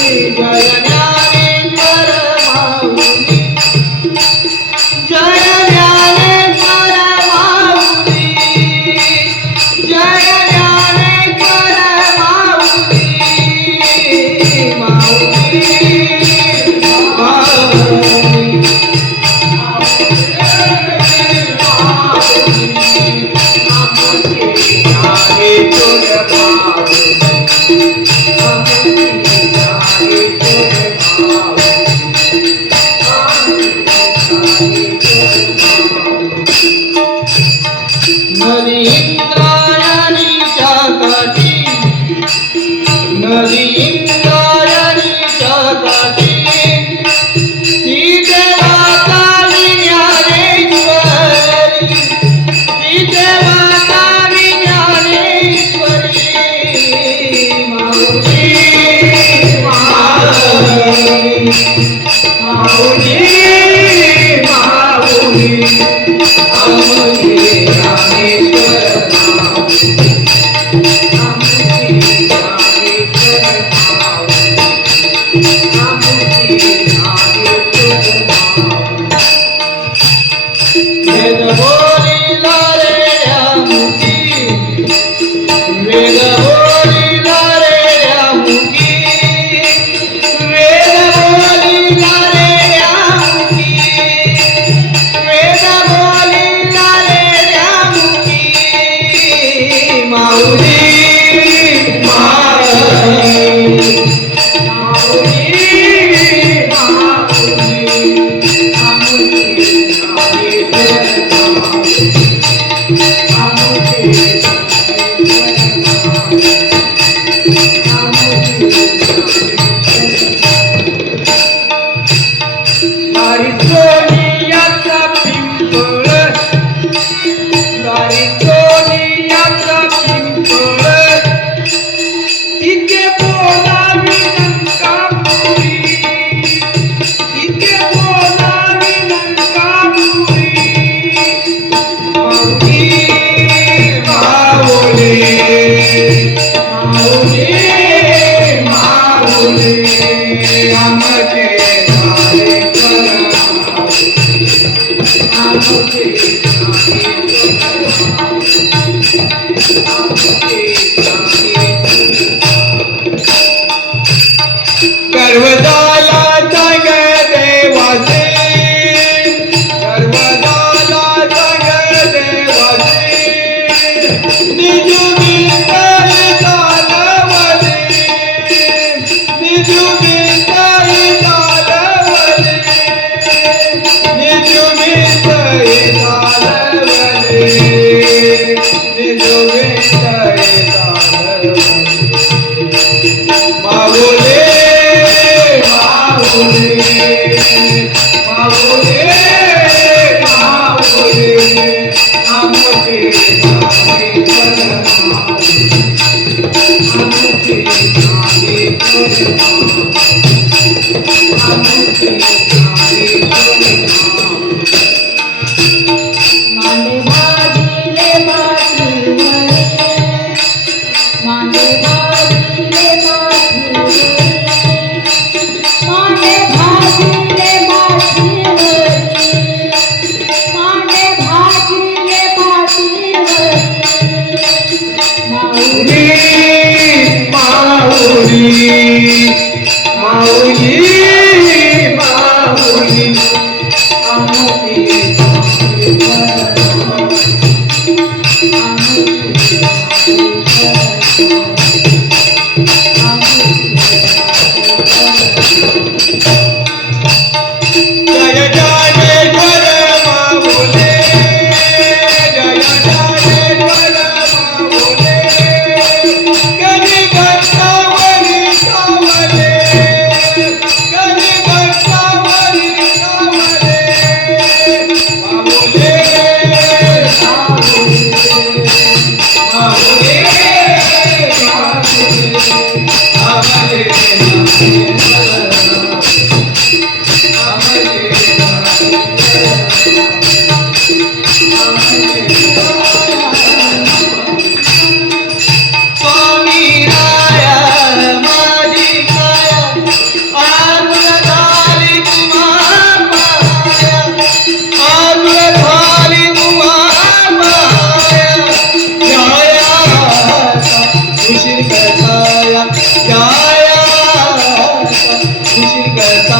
Jaya Money. Música Di sini.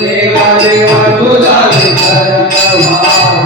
देवा देवा तुला विचार